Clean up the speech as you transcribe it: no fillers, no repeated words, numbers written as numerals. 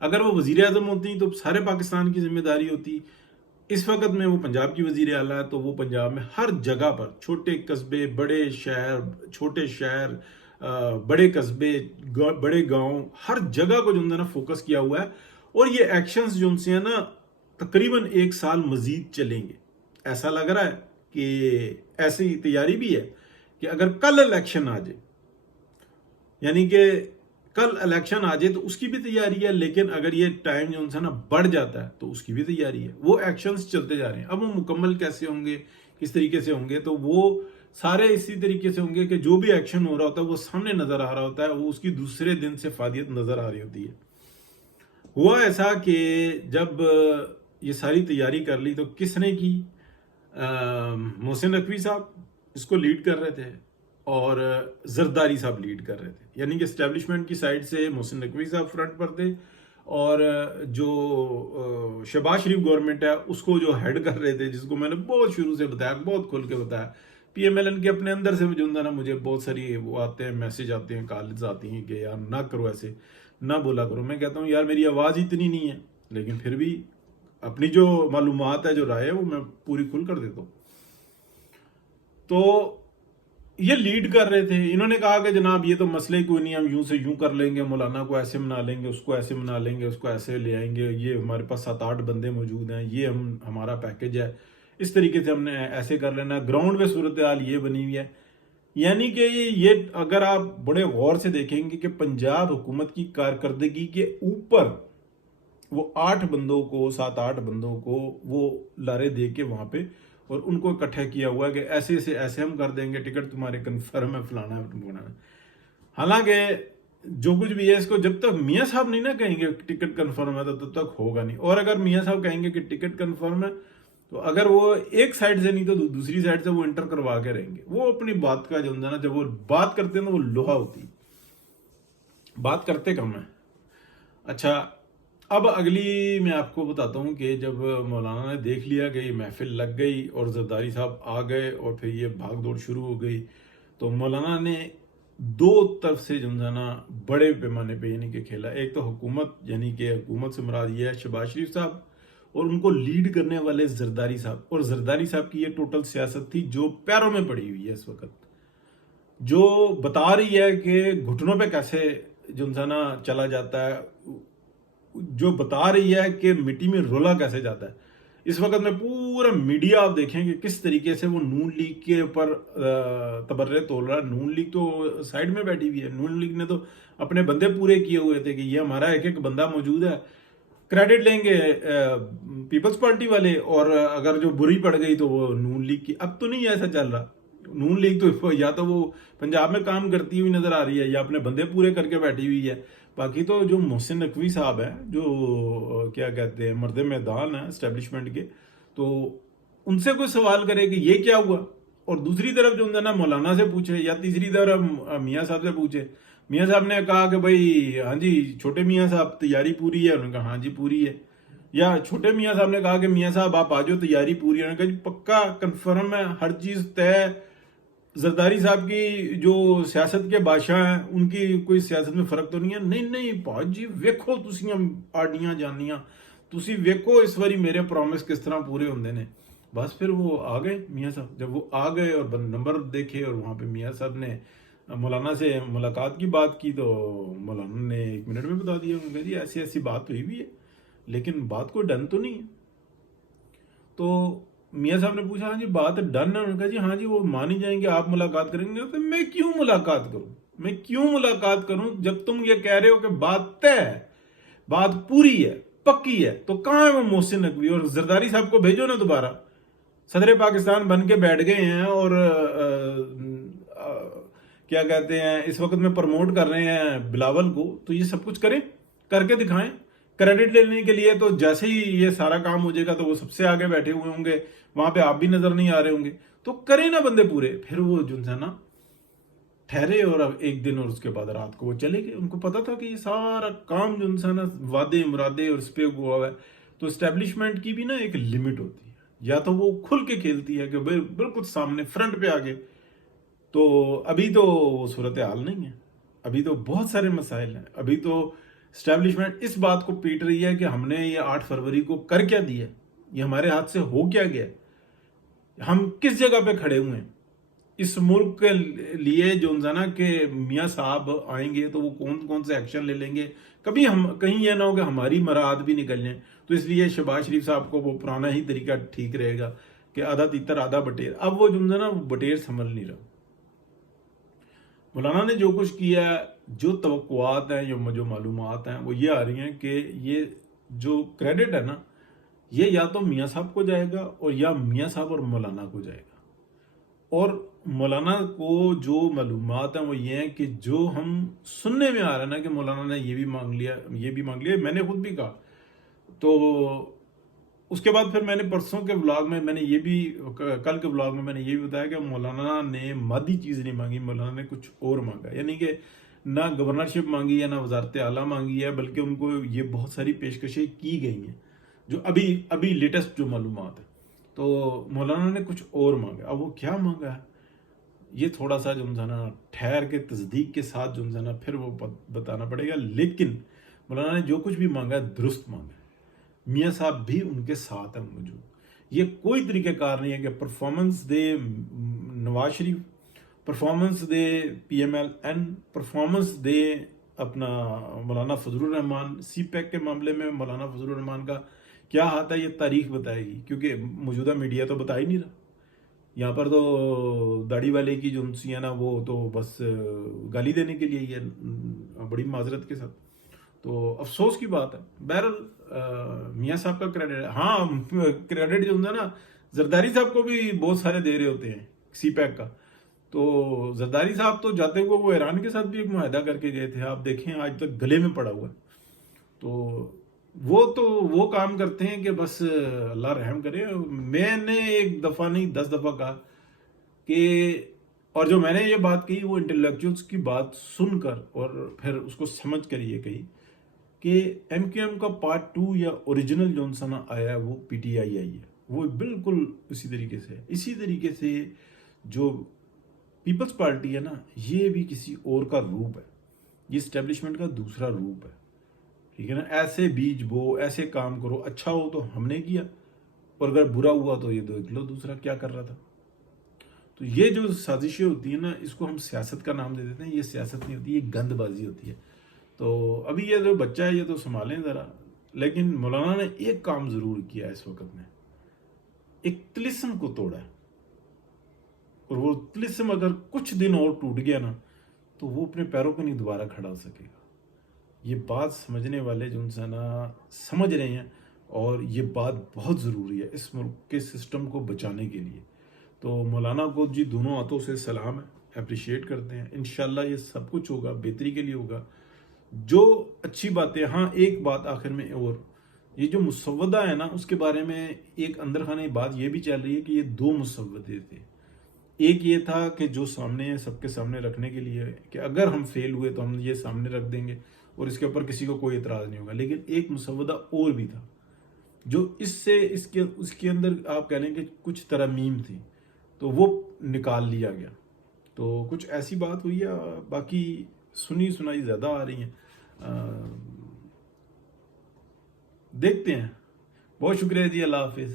اگر وہ وزیر اعظم ہوتی تو سارے پاکستان کی ذمہ داری ہوتی. اس وقت میں وہ پنجاب کی وزیر اعلیٰ ہے، تو وہ پنجاب میں ہر جگہ پر چھوٹے قصبے، بڑے شہر، چھوٹے شہر، بڑے قصبے، بڑے گاؤں، ہر جگہ کو جو ہے نا فوکس کیا ہوا ہے. اور یہ ایکشنز جو ان سے ہیں نا تقریباً 1 سال مزید چلیں گے. ایسا لگ رہا ہے کہ ایسی تیاری بھی ہے کہ اگر کل الیکشن آ جائے، یعنی کہ کل الیکشن آ جائے تو اس کی بھی تیاری ہے، لیکن اگر یہ ٹائم جو ہے نا بڑھ جاتا ہے تو اس کی بھی تیاری ہے. وہ ایکشنز چلتے جا رہے ہیں. اب وہ مکمل کیسے ہوں گے، کس طریقے سے ہوں گے، تو وہ سارے اسی طریقے سے ہوں گے کہ جو بھی ایکشن ہو رہا ہوتا ہے وہ سامنے نظر آ رہا ہوتا ہے، وہ اس کی دوسرے دن سے فادیت نظر آ رہی ہوتی ہے. ہوا ایسا کہ جب یہ ساری تیاری کر لی تو کس نے کی؟ محسن نقوی صاحب اس کو لیڈ کر رہے تھے اور زرداری صاحب لیڈ کر رہے تھے. یعنی کہ اسٹیبلشمنٹ کی سائڈ سے محسن نقوی صاحب فرنٹ پر تھے، اور جو شہباز شریف گورنمنٹ ہے اس کو جو ہیڈ کر رہے تھے، جس کو میں نے بہت شروع سے بتایا، بہت کھول کے بتایا. پی ایم ایل این کے اپنے اندر سے جو ہے نا مجھے بہت ساری وہ آتے ہیں، میسج آتے ہیں، کالز آتی ہیں کہ یار نہ کرو، ایسے نہ بولا کرو. میں کہتا ہوں یار میری آواز اتنی نہیں ہے، لیکن پھر بھی اپنی جو معلومات ہے، جو رائے ہے، وہ میں پوری کھل کر دیتا ہوں. تو یہ لیڈ کر رہے تھے. انہوں نے کہا کہ جناب یہ تو مسئلہ ہی کوئی نہیں، ہم یوں سے یوں کر لیں گے، مولانا کو ایسے منا لیں گے، اس کو ایسے منا لیں گے، اس کو ایسے لے آئیں گے، یہ ہمارے پاس 7-8 بندے موجود ہیں، یہ ہمارا پیکج ہے، اس طریقے سے ہم نے ایسے کر لینا. گراؤنڈ پہ صورتحال یہ بنی ہوئی ہے. یعنی کہ یہ اگر آپ بڑے غور سے دیکھیں گے کہ پنجاب حکومت کی کارکردگی کے اوپر وہ 8 بندوں کو، 7-8 بندوں کو وہ لارے دے کے وہاں پہ، اور ان کو اکٹھا کیا ہوا ہے کہ ایسے سے ایسے ہم کر دیں گے، ٹکٹ تمہارے کنفرم ہے، فلانا ہے، ٹمکانا ہے. حالانکہ جو کچھ بھی ہے اس کو جب تک میاں صاحب نہیں نہ کہیں گے ٹکٹ کنفرم ہے تو تب تک ہوگا نہیں. اور اگر میاں صاحب کہیں گے کہ ٹکٹ کنفرم ہے تو اگر وہ ایک سائڈ سے نہیں تو دوسری سائڈ سے وہ انٹر کروا کے رہیں گے. وہ اپنی بات کا جو ہے نا، جب وہ بات کرتے ہیں نا وہ لوہا ہوتی، بات کرتے کم ہے. اچھا، اب اگلی میں آپ کو بتاتا ہوں کہ جب مولانا نے دیکھ لیا کہ یہ محفل لگ گئی اور زرداری صاحب آ گئے اور پھر یہ بھاگ دوڑ شروع ہو گئی، تو مولانا نے 2 طرف سے جو ہے نا بڑے پیمانے پہ یعنی کہ کھیلا. ایک تو حکومت، یعنی کہ حکومت سے مراد یہ ہے شہباز شریف صاحب، اور ان کو لیڈ کرنے والے زرداری صاحب. اور زرداری صاحب کی یہ ٹوٹل سیاست تھی جو پیروں میں پڑی ہوئی ہے اس وقت، جو بتا رہی ہے کہ گھٹنوں پہ کیسے جو ہے نا چلا جاتا ہے، جو بتا رہی ہے کہ مٹی میں رولا کیسے جاتا ہے. اس وقت میں پورا میڈیا آپ دیکھیں کہ کس طریقے سے وہ نون لیگ کے اوپر تبرے تول رہا ہے. نون لیگ تو سائڈ میں بیٹھی ہوئی ہے. نون لیگ نے تو اپنے بندے پورے کیے ہوئے تھے کہ یہ ہمارا ایک بندہ موجود ہے. کریڈٹ لیں گے پیپلز پارٹی والے، اور اگر جو بری پڑ گئی تو وہ نون لیگ کی. اب تو نہیں ایسا چل رہا. نون لیگ تو یا تو وہ پنجاب میں کام کرتی ہوئی نظر آ رہی ہے یا اپنے بندے پورے کر کے بیٹھی ہوئی ہے. باقی تو جو محسن نقوی صاحب ہیں، جو کیا کہتے ہیں مرد میدان ہیں اسٹیبلشمنٹ کے، تو ان سے کوئی سوال کرے کہ یہ کیا ہوا، اور دوسری طرف جو ہے نا مولانا سے پوچھے، یا تیسری طرف میاں صاحب سے پوچھے. میاں صاحب نے کہا کہ بھائی ہاں جی چھوٹے میاں صاحب تیاری پوری ہے. انہوں نے کہا ہاں جی پوری ہے. یا چھوٹے میاں صاحب نے کہا کہ میاں صاحب آپ آ جاؤ، تیاری پوری ہے. انہوں نے کہا جی پکا کنفرم ہے، ہر چیز طے. زرداری صاحب کی جو سیاست کے بادشاہ ہیں ان کی کوئی سیاست میں فرق تو نہیں ہے. نہیں نہیں پاج جی ویکھو تسیاں آڈیاں جانیاں، تسی ویکھو اس واری میرے پرومس کس طرح پورے ہوندے نے. بس پھر وہ آ گئے میاں صاحب. جب وہ آ گئے اور نمبر دیکھے اور وہاں پہ میاں صاحب نے مولانا سے ملاقات کی بات کی، تو مولانا نے 1 منٹ میں بتا دیا. انہوں نے کہا جی ایسی ایسی بات ہوئی بھی ہے، لیکن بات کوئی ڈن تو نہیں ہے. تو میاں صاحب نے پوچھا ہاں جی بات ڈن ہے. انہوں نے کہا جی ہاں جی وہ مان ہی جائیں گے، آپ ملاقات کریں گے. تو میں کیوں ملاقات کروں، میں کیوں ملاقات کروں جب تم یہ کہہ رہے ہو کہ بات طے ہے، بات پوری ہے، پکی ہے. تو کہاں ہے وہ محسن نقوی؟ اور زرداری صاحب کو بھیجو نا دوبارہ. صدر پاکستان بن کے بیٹھ گئے ہیں اور کیا کہتے ہیں اس وقت میں پروموٹ کر رہے ہیں بلاول کو. تو یہ سب کچھ کریں، کر کے دکھائیں. کریڈٹ لینے کے لیے تو جیسے ہی یہ سارا کام ہو جائے گا تو وہ سب سے آگے بیٹھے ہوئے ہوں گے، وہاں پہ آپ بھی نظر نہیں آ رہے ہوں گے. تو کریں نا بندے پورے. پھر وہ جو ہے نا ٹھہرے، اور اب 1 دن اور اس کے بعد رات کو وہ چلے گئے. ان کو پتا تھا کہ یہ سارا کام جو ہے نا وعدے مرادے اور اس پہ ہوا ہوا ہے. تو اسٹیبلشمنٹ کی بھی نا ایک لمٹ ہوتی ہے. یا تو وہ کھل کے کھیلتی ہے کہ بالکل سامنے فرنٹ پہ آگے. تو ابھی تو وہ صورتحال نہیں ہے. ابھی تو بہت سارے مسائل ہیں. ابھی تو اسٹیبلشمنٹ اس بات کو پیٹ رہی ہے کہ ہم نے یہ 8 فروری کو کر کیا دیا ہے، یہ ہمارے ہاتھ سے ہو کیا گیا ہے، ہم کس جگہ پہ کھڑے ہوئے ہیں اس ملک کے لیے، جو نا کہ میاں صاحب آئیں گے تو وہ کون کون سے ایکشن لے لیں گے، کبھی ہم کہیں یہ نہ ہو کہ ہماری مراعات بھی نکل جائیں۔ تو اس لیے شہباز شریف صاحب کو وہ پرانا ہی طریقہ ٹھیک رہے گا کہ آدھا تیتر آدھا بٹیر، اب وہ جو نا وہ بٹیر سنبھل نہیں رہا۔ مولانا نے جو کچھ کیا ہے، جو توقعات ہیں، جو معلومات ہیں، وہ یہ آ رہی ہیں کہ یہ جو کریڈٹ ہے نا، یہ یا تو میاں صاحب کو جائے گا اور یا میاں صاحب اور مولانا کو جائے گا۔ اور مولانا کو جو معلومات ہیں وہ یہ ہیں کہ جو ہم سننے میں آ رہا ہے نا کہ مولانا نے یہ بھی مانگ لیا، یہ بھی مانگ لیا، میں نے خود بھی کہا۔ تو اس کے بعد پھر میں نے پرسوں کے ولاگ میں نے یہ بھی، کل کے ولاگ میں نے یہ بھی بتایا کہ مولانا نے مادی چیز نہیں مانگی، مولانا نے کچھ اور مانگا، یعنی کہ نہ گورنرشپ مانگی ہے، نہ وزارت اعلیٰ مانگی ہے، بلکہ ان کو یہ بہت ساری پیشکشیں کی گئی ہیں جو ابھی لیٹسٹ جو معلومات ہے۔ تو مولانا نے کچھ اور مانگا، اب وہ کیا مانگا ہے یہ تھوڑا سا جو نا ٹھہر کے تصدیق کے ساتھ جو نا پھر وہ بتانا پڑے گا، لیکن مولانا نے جو کچھ بھی مانگا ہے درست مانگا ہے، میاں صاحب بھی ان کے ساتھ ہیں موجود۔ یہ کوئی طریقہ کار نہیں ہے کہ پرفارمنس دے نواز شریف، پرفارمنس دے P M L N, performance دے اپنا مولانا فضل الرحمان۔ سی پیک کے معاملے میں مولانا فضل الرحمان کا کیا ہاتھ ہے یہ تاریخ بتائے گی، کیونکہ موجودہ میڈیا تو بتا ہی نہیں رہا۔ یہاں پر تو داڑھی والے کی جو انسی ہے نا وہ تو بس گالی دینے کے لیے ہی ہے، بڑی معذرت کے ساتھ۔ تو افسوس کی بات ہے۔ بہرحال میاں صاحب کا کریڈٹ ہے، ہاں کریڈٹ جو ہے نا زرداری صاحب کو بھی بہت سارے دے رہے ہوتے ہیں سی پیک کا۔ تو زرداری صاحب تو جاتے ہوئے وہ ایران کے ساتھ بھی ایک معاہدہ کر کے گئے تھے، آپ دیکھیں آج تک گلے میں پڑا ہوا ہے۔ تو وہ کام کرتے ہیں کہ بس اللہ رحم کرے۔ میں نے ایک دفعہ نہیں 10 دفعہ کہا کہ، اور جو میں نے یہ بات کہی وہ انٹلیکچوئلس کی بات سن کر اور پھر اس کو سمجھ کر یہ کہی کہ ایم کیو ایم کا پارٹ 2 یا اوریجنل جو نا آیا ہے وہ پی ٹی آئی آئی ہے، وہ بالکل اسی طریقے سے ہے۔ اسی طریقے سے جو پیپلز پارٹی ہے نا یہ بھی کسی اور کا روپ ہے، یہ اسٹیبلشمنٹ کا دوسرا روپ ہے، ٹھیک ہے نا۔ ایسے بیج بو، ایسے کام کرو، اچھا ہو تو ہم نے کیا، اور اگر برا ہوا تو یہ دیکھ لو دوسرا کیا کر رہا تھا۔ تو یہ جو سازشیں ہوتی ہیں نا اس کو ہم سیاست کا نام دے دیتے ہیں، یہ سیاست نہیں ہوتی، یہ گند بازی ہوتی ہے۔ تو ابھی یہ جو بچہ ہے یہ تو سنبھالیں ذرا، لیکن مولانا نے ایک کام ضرور کیا اس وقت میں، ایک طلسم کو توڑا ہے، اور وہ طلسم اگر کچھ دن اور ٹوٹ گیا نا تو وہ اپنے پیروں پہ نہیں دوبارہ کھڑا ہو سکے گا۔ یہ بات سمجھنے والے جو انسان سمجھ رہے ہیں، اور یہ بات بہت ضروری ہے اس ملک کے سسٹم کو بچانے کے لیے۔ تو مولانا کو جی دونوں ہاتھوں سے سلام ہے، اپریشیٹ کرتے ہیں، انشاءاللہ یہ سب کچھ ہوگا بہتری کے لیے ہوگا، جو اچھی باتیں۔ ہاں ایک بات آخر میں، اور یہ جو مسودہ ہے نا اس کے بارے میں ایک اندر خانے بات یہ بھی چل رہی ہے کہ یہ 2 مسودے تھے۔ ایک یہ تھا کہ جو سامنے ہے سب کے سامنے رکھنے کے لیے کہ اگر ہم فیل ہوئے تو ہم یہ سامنے رکھ دیں گے اور اس کے اوپر کسی کو کوئی اعتراض نہیں ہوگا، لیکن ایک مسودہ اور بھی تھا جو اس کے اندر آپ کہہ لیں کہ کچھ ترامیم تھی، تو وہ نکال لیا گیا۔ تو کچھ ایسی بات ہوئی ہے، باقی سنی سنائی زیادہ آ رہی ہیں، دیکھتے ہیں۔ بہت شکریہ جی، اللہ حافظ۔